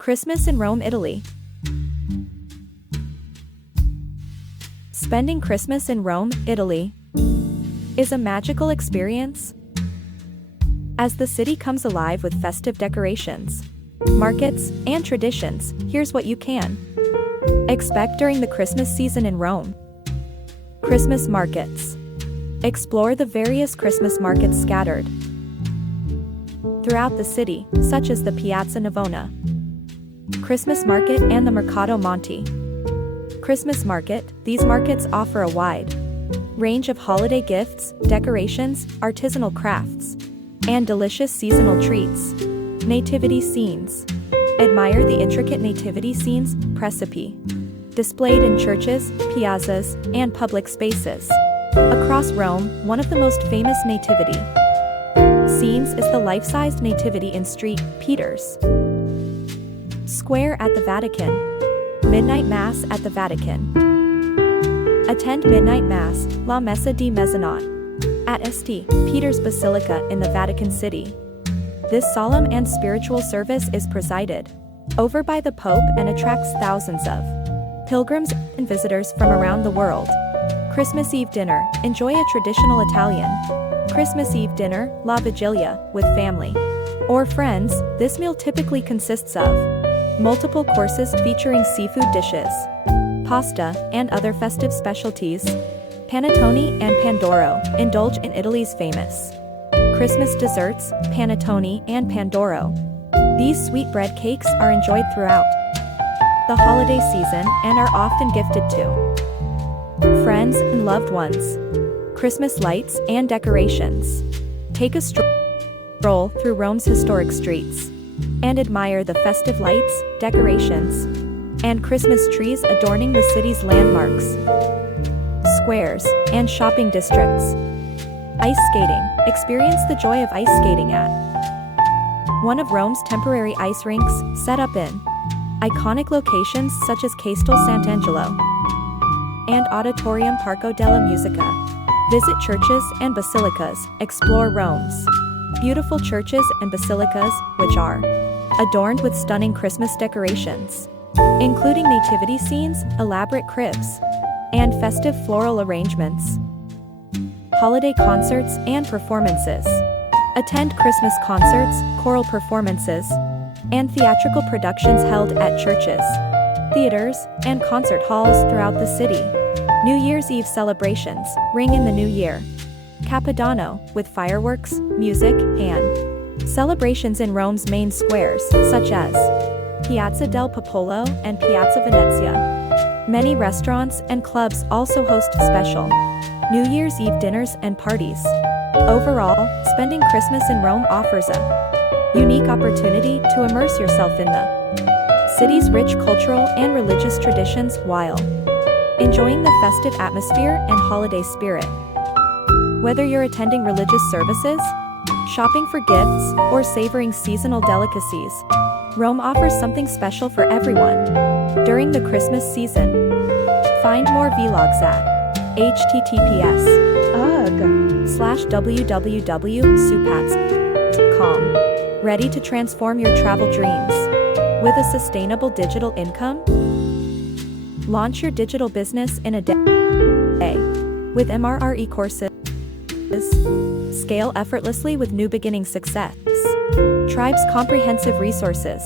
Christmas in Rome, Italy. Spending Christmas in Rome, Italy, is a magical experience. As the city comes alive with festive decorations, markets, and traditions, here's what you can expect during the Christmas season in Rome. Christmas markets. Explore the various Christmas markets scattered throughout the city, such as the Piazza Navona Christmas Market and the Mercato Monte Christmas Market. These markets offer a wide range of holiday gifts, decorations, artisanal crafts, and delicious seasonal treats. Nativity Scenes. Admire the intricate nativity scenes, precipi, displayed in churches, piazzas, and public spaces across Rome. One of the most famous nativity scenes is the life-sized nativity in St. Peter's Square at the Vatican. Midnight Mass at the Vatican. Attend Midnight Mass, La Messa di Mezzanotte, at St. Peter's Basilica in the Vatican City. This solemn and spiritual service is presided over by the Pope and attracts thousands of pilgrims and visitors from around the world. Christmas Eve dinner. Enjoy a traditional Italian Christmas Eve dinner, La Vigilia, with family or friends. This meal typically consists of multiple courses featuring seafood dishes, pasta, and other festive specialties. Panettone and Pandoro. Indulge in Italy's famous Christmas desserts, panettone and pandoro. These sweetbread cakes are enjoyed throughout the holiday season and are often gifted to friends and loved ones. Christmas lights and decorations. Take a stroll through Rome's historic streets and admire the festive lights, decorations, and Christmas trees adorning the city's landmarks, squares, and shopping districts. Ice skating. Experience the joy of ice skating at one of Rome's temporary ice rinks, set up in iconic locations such as Castel Sant'Angelo and Auditorium Parco della Musica. Visit churches and basilicas. Explore Rome's beautiful churches and basilicas, which are adorned with stunning Christmas decorations, including nativity scenes, elaborate cribs, and festive floral arrangements. Holiday concerts and performances. Attend Christmas concerts, choral performances, and theatrical productions held at churches, theaters, and concert halls throughout the city. New Year's Eve celebrations. Ring in the New Year. Capodanno, with fireworks, music, and celebrations in Rome's main squares, such as Piazza del Popolo and Piazza Venezia. Many restaurants and clubs also host special New Year's Eve dinners and parties. Overall, spending Christmas in Rome offers a unique opportunity to immerse yourself in the city's rich cultural and religious traditions while enjoying the festive atmosphere and holiday spirit. Whether you're attending religious services, shopping for gifts, or savoring seasonal delicacies, Rome offers something special for everyone during the Christmas season. Find more vlogs at https://www.supats.com. Ready to transform your travel dreams with a sustainable digital income? Launch your digital business in a day with MRR e-courses. Scale effortlessly with nuBeginning Success. Tribe's comprehensive resources.